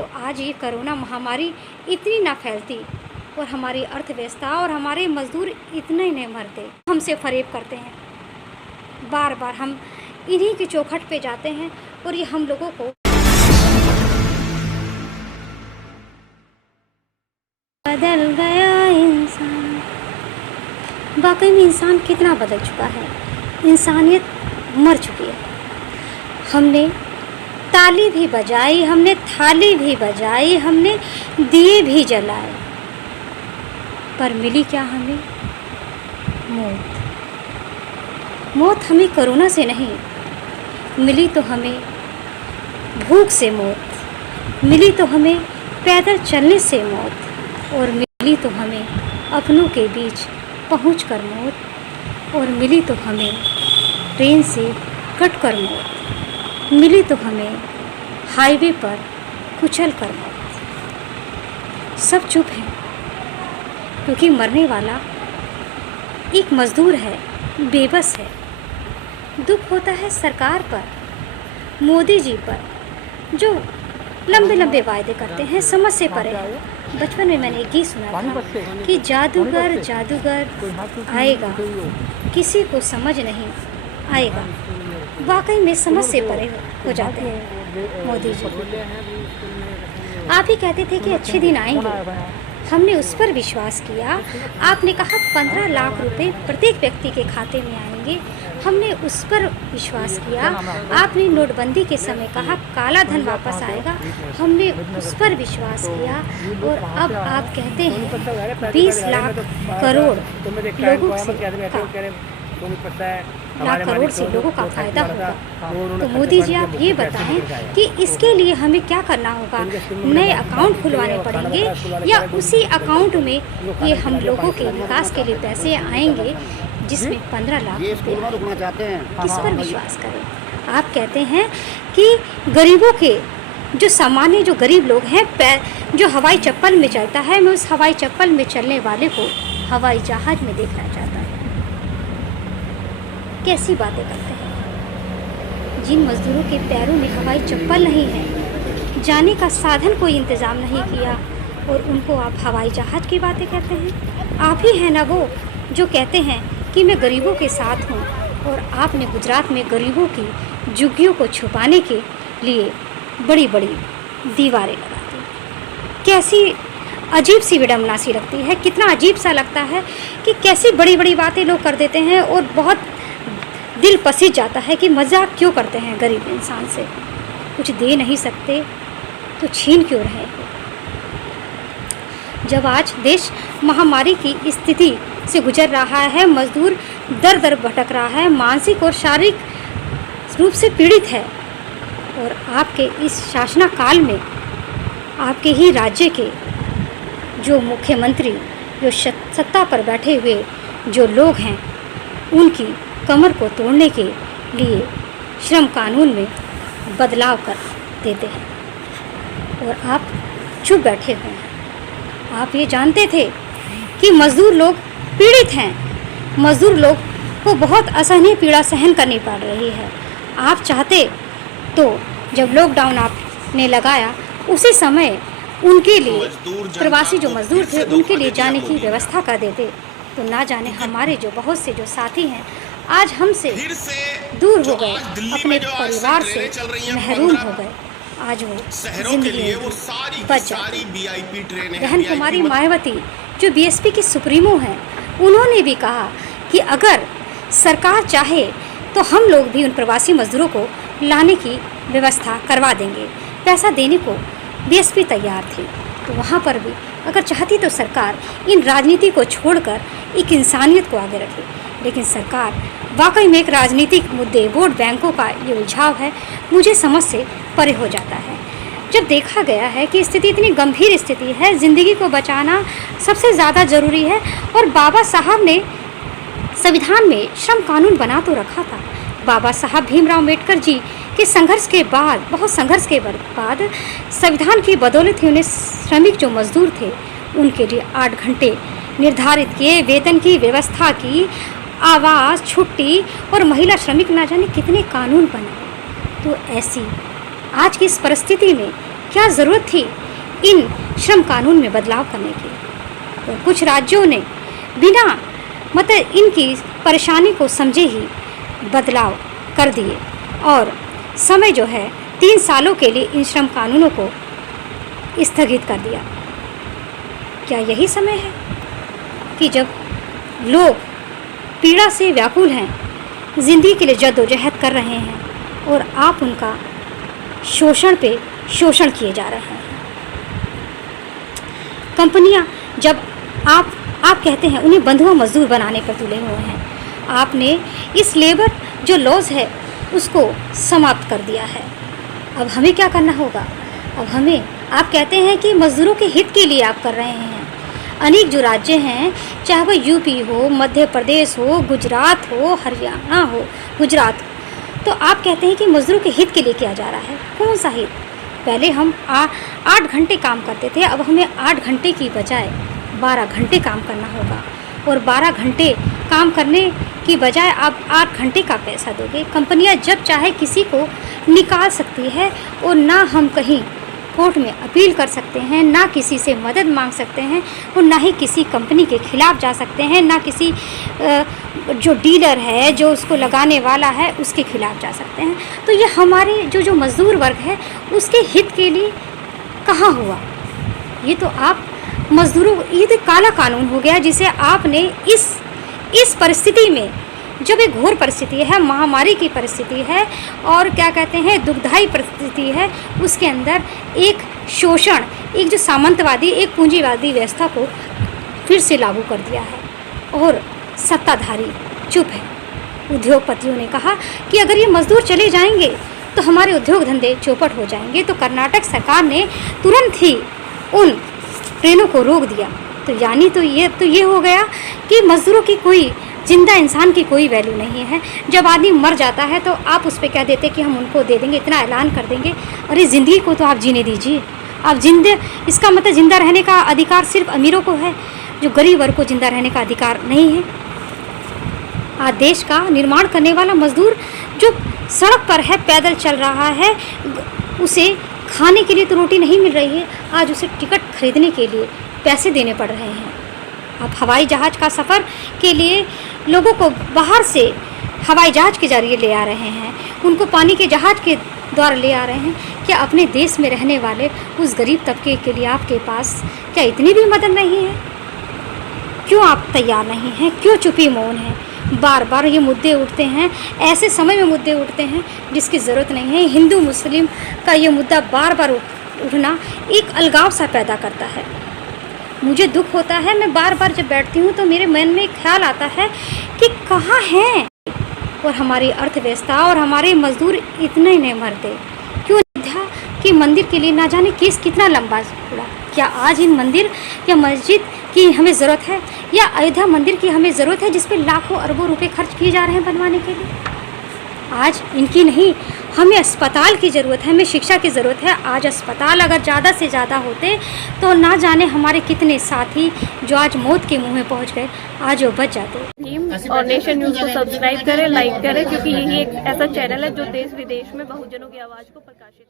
तो आज ये कोरोना महामारी इतनी ना फैलती और हमारी अर्थव्यवस्था और हमारे मज़दूर इतने नहीं मरते। हमसे फ़रेब करते हैं, बार बार हम इन्हीं की चौखट पे जाते हैं और ये हम लोगों को बदल गया इंसान। वाकई में इंसान कितना बदल चुका है, इंसानियत मर चुकी है। हमने ताली भी बजाई, हमने थाली भी बजाई, हमने दिए भी जलाए, पर मिली क्या हमें? मौत। मौत हमें कोरोना से नहीं मिली, तो हमें भूख से मौत मिली, तो हमें पैदल चलने से मौत, और मिली तो हमें अपनों के बीच पहुंचकर मौत, और मिली तो हमें ट्रेन से कटकर मौत, मिली तो हमें हाईवे पर कुचल कर मौत। सब चुप हैं क्योंकि मरने वाला एक मज़दूर है, बेबस है। दुख होता है सरकार पर, मोदी जी पर, जो लंबे लंबे वायदे करते हैं, समझ से परे हैं। बचपन में मैंने एक गीत सुना था कि जादूगर जादूगर आएगा, किसी को समझ नहीं आएगा। वाकई में समझ से परे हो जाते हैं मोदी जी। आप ही कहते थे कि अच्छे दिन आएंगे, हमने उस पर विश्वास किया। आपने कहा 15 लाख रुपए प्रत्येक व्यक्ति के खाते में आएंगे, हमने उस पर विश्वास किया। आपने नोटबंदी के समय कहा काला धन वापस आएगा, हमने उस पर विश्वास किया। और अब आप कहते हैं 20 लाख करोड़ लोगों से लोगों का फ़ायदा होगा। तो मोदी जी आप ये बताएं कि इसके लिए हमें क्या करना होगा? नए अकाउंट खुलवाने पड़ेंगे या उसी अकाउंट में ये हम लोगों के विकास के लिए पैसे आएंगे जिसमें 15 लाख रुपये चाहते हैं? किस पर विश्वास करें? आप कहते हैं कि गरीबों के जो सामान्य जो गरीब लोग हैं, जो हवाई चप्पल में चलता है, मैं उस हवाई चप्पल में चलने वाले को हवाई जहाज़ में देखना चाहता हूँ। कैसी बातें करते हैं? जिन मज़दूरों के पैरों में हवाई चप्पल नहीं है, जाने का साधन कोई इंतज़ाम नहीं किया, और उनको आप हवाई जहाज़ की बातें करते हैं। आप ही हैं ना वो जो कहते हैं कि मैं गरीबों के साथ हूँ, और आपने गुजरात में गरीबों की झुग्गियों को छुपाने के लिए बड़ी बड़ी दीवारें लगा दी। कैसी अजीब सी विडम्बना सी लगती है, कितना अजीब सा लगता है कि कैसी बड़ी बड़ी बातें लोग कर देते हैं, और बहुत दिल पसीज जाता है कि मजाक क्यों करते हैं गरीब इंसान से। कुछ दे नहीं सकते तो छीन क्यों रहे? जब आज देश महामारी की स्थिति से गुजर रहा है, मजदूर दर दर भटक रहा है, मानसिक और शारीरिक रूप से पीड़ित है, और आपके इस शासना काल में आपके ही राज्य के जो मुख्यमंत्री, जो सत्ता पर बैठे हुए जो लोग हैं, उनकी कमर को तोड़ने के लिए श्रम कानून में बदलाव कर देते हैं, और आप चुप बैठे हुए हैं। आप ये जानते थे कि मज़दूर लोग पीड़ित हैं, मज़दूर लोग को बहुत असहनीय पीड़ा सहन करनी पड़ रही है। आप चाहते तो जब लॉकडाउन आपने लगाया उसी समय उनके लिए प्रवासी जो मज़दूर थे उनके लिए जाने की व्यवस्था कर देते, तो ना जाने हमारे जो बहुत से जो साथी हैं आज हमसे दूर हो गए, अपने परिवार से महरूम हो गए। आज वो जिंदगी बच जाती। बहन कुमारी मायावती जो बीएसपी की सुप्रीमो हैं, उन्होंने भी कहा कि अगर सरकार चाहे तो हम लोग भी उन प्रवासी मजदूरों को लाने की व्यवस्था करवा देंगे, पैसा देने को बीएसपी तैयार थी। तो वहाँ पर भी अगर चाहती तो सरकार इन राजनीति को छोड़कर एक इंसानियत को आगे रखे, लेकिन सरकार वाकई में एक राजनीतिक मुद्दे, वोट बैंकों का ये उलझाव है, मुझे समझ से परे हो जाता है। जब देखा गया है कि स्थिति इतनी गंभीर स्थिति है, ज़िंदगी को बचाना सबसे ज़्यादा ज़रूरी है, और बाबा साहब ने संविधान में श्रम कानून बना तो रखा था। बाबा साहब भीमराव अम्बेडकर जी के संघर्ष के बाद, बहुत संघर्ष के बाद संविधान की बदौलत ही उन्हें श्रमिक जो मजदूर थे उनके लिए 8 घंटे निर्धारित किए, वेतन की व्यवस्था की, आवास, छुट्टी, और महिला श्रमिक ना जाने कितने कानून बनाए। तो ऐसी आज की इस परिस्थिति में क्या ज़रूरत थी इन श्रम कानून में बदलाव करने की। और कुछ राज्यों ने बिना मतलब इनकी परेशानी को समझे ही बदलाव कर दिए और समय जो है 3 सालों के लिए इन श्रम कानूनों को स्थगित कर दिया। क्या यही समय है कि जब लोग पीड़ा से व्याकुल हैं, ज़िंदगी के लिए जद्दोजहद कर रहे हैं और आप उनका शोषण पे शोषण किए जा रहे हैं। कंपनियां जब आप कहते हैं उन्हें बंधुआ मजदूर बनाने पर तुले हुए हैं। आपने इस लेबर जो लॉज है उसको समाप्त कर दिया है। अब हमें क्या करना होगा? अब हमें, आप कहते हैं कि मजदूरों के हित के लिए आप कर रहे हैं। अनेक जो राज्य हैं, चाहे वह यूपी हो, मध्य प्रदेश हो, गुजरात हो, हरियाणा हो, गुजरात, तो आप कहते हैं कि मजदूरों के हित के लिए किया जा रहा है। कौन सा हित? पहले हम 8 घंटे काम करते थे, अब हमें 8 घंटे की बजाय 12 घंटे काम करना होगा। और 12 घंटे काम करने की बजाय आप 8 घंटे का पैसा दोगे। कंपनियां जब चाहे किसी को निकाल सकती है और ना हम कहीं कोर्ट में अपील कर सकते हैं, ना किसी से मदद मांग सकते हैं और ना ही किसी कंपनी के खिलाफ जा सकते हैं, ना किसी जो डीलर है, जो उसको लगाने वाला है, उसके खिलाफ जा सकते हैं। तो ये हमारे जो मजदूर वर्ग है उसके हित के लिए कहाँ हुआ? ये तो आप मजदूरों, ये तो काला कानून हो गया जिसे आपने इस परिस्थिति में, जब एक घोर परिस्थिति है, महामारी की परिस्थिति है और क्या कहते हैं दुखदायी परिस्थिति है, उसके अंदर एक शोषण, एक जो सामंतवादी, एक पूंजीवादी व्यवस्था को फिर से लागू कर दिया है और सत्ताधारी चुप है। उद्योगपतियों ने कहा कि अगर ये मजदूर चले जाएंगे तो हमारे उद्योग धंधे चौपट हो जाएंगे, तो कर्नाटक सरकार ने तुरंत ही उन ट्रेनों को रोक दिया। तो यानी तो ये हो गया कि मजदूरों की कोई, जिंदा इंसान की कोई वैल्यू नहीं है। जब आदमी मर जाता है तो आप उस पर कह देते कि हम उनको दे देंगे, इतना ऐलान कर देंगे। अरे ज़िंदगी को तो आप जीने दीजिए। आप जिंदे, इसका मतलब ज़िंदा रहने का अधिकार सिर्फ अमीरों को है, जो गरीब वर्ग को ज़िंदा रहने का अधिकार नहीं है। आज देश का निर्माण करने वाला मजदूर जो सड़क पर है, पैदल चल रहा है, उसे खाने के लिए तो रोटी नहीं मिल रही है, आज उसे टिकट खरीदने के लिए पैसे देने पड़ रहे हैं। आप हवाई जहाज़ का सफ़र के लिए लोगों को बाहर से हवाई जहाज़ के जरिए ले आ रहे हैं, उनको पानी के जहाज़ के द्वारा ले आ रहे हैं। क्या अपने देश में रहने वाले उस गरीब तबके के लिए आपके पास क्या इतनी भी मदद नहीं है? क्यों आप तैयार नहीं हैं? क्यों चुप्पी मौन है? बार बार ये मुद्दे उठते हैं, ऐसे समय में मुद्दे उठते हैं जिसकी ज़रूरत नहीं है। हिंदू मुस्लिम का ये मुद्दा बार बार उठना एक अलगाव सा पैदा करता है। मुझे दुख होता है, मैं बार बार जब बैठती हूँ तो मेरे मन में ख्याल आता है कि कहाँ हैं और हमारी अर्थव्यवस्था और हमारे मजदूर इतने नहीं मरते। क्यों अयोध्या के मंदिर के लिए ना जाने केस कितना लंबा हुआ? क्या आज इन मंदिर या मस्जिद की हमें ज़रूरत है, या अयोध्या मंदिर की हमें ज़रूरत है जिस पे लाखों अरबों रुपए खर्च किए जा रहे हैं बनवाने के लिए? आज इनकी नहीं, हमें अस्पताल की ज़रूरत है, हमें शिक्षा की ज़रूरत है। आज अस्पताल अगर ज़्यादा से ज़्यादा होते तो ना जाने हमारे कितने साथी जो आज मौत के मुंह में पहुंच गए, आज वो बच जाते। और नेशन न्यूज़ को सब्सक्राइब करें, लाइक करें, क्योंकि यही एक ऐसा चैनल है जो देश विदेश में बहुजनों की आवाज़ को प्रकाशित